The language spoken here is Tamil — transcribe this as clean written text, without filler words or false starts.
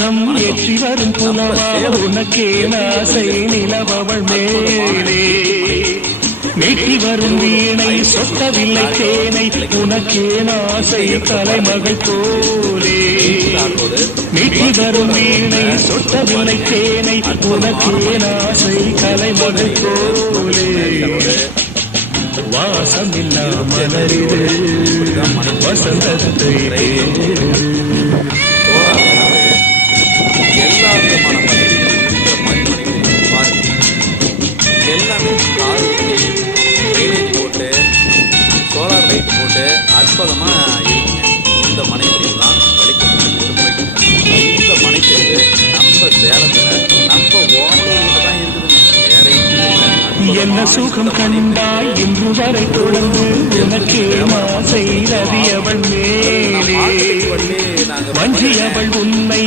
தீபம் ஏற்றி வரும் புலவா உனக்கே ஆசை நிலவவள் மேலே நீட்டி வரும் வீணை சொட்டவில்லை தேனை உனக்கே ஆசை தலைமகள் போலே நீட்டி வரும் வீணை சொட்டவில்லை தேனை உனக்கே ஆசை தலைமகள் போலே வாசமில்லா மலரிது வசந்தத்தை எல்லாமே ட்ரைனேஜ் போட்டு சோலார் லைட் போட்டு அற்புதமா இருக்குங்க. இந்த மனைப்பிரிவு தான் இந்த மனைப்பிரிவு நம்ம சேலத்துல நம்ம ஓமலூர்ல தான் இருக்குதுங்க. வேற என்ன சுகம் கண்டாய் இன்று வரை தொடர்ந்து உனக்கே மாசை ரவி அவள் மேலே வஞ்சி அவள் உன்னை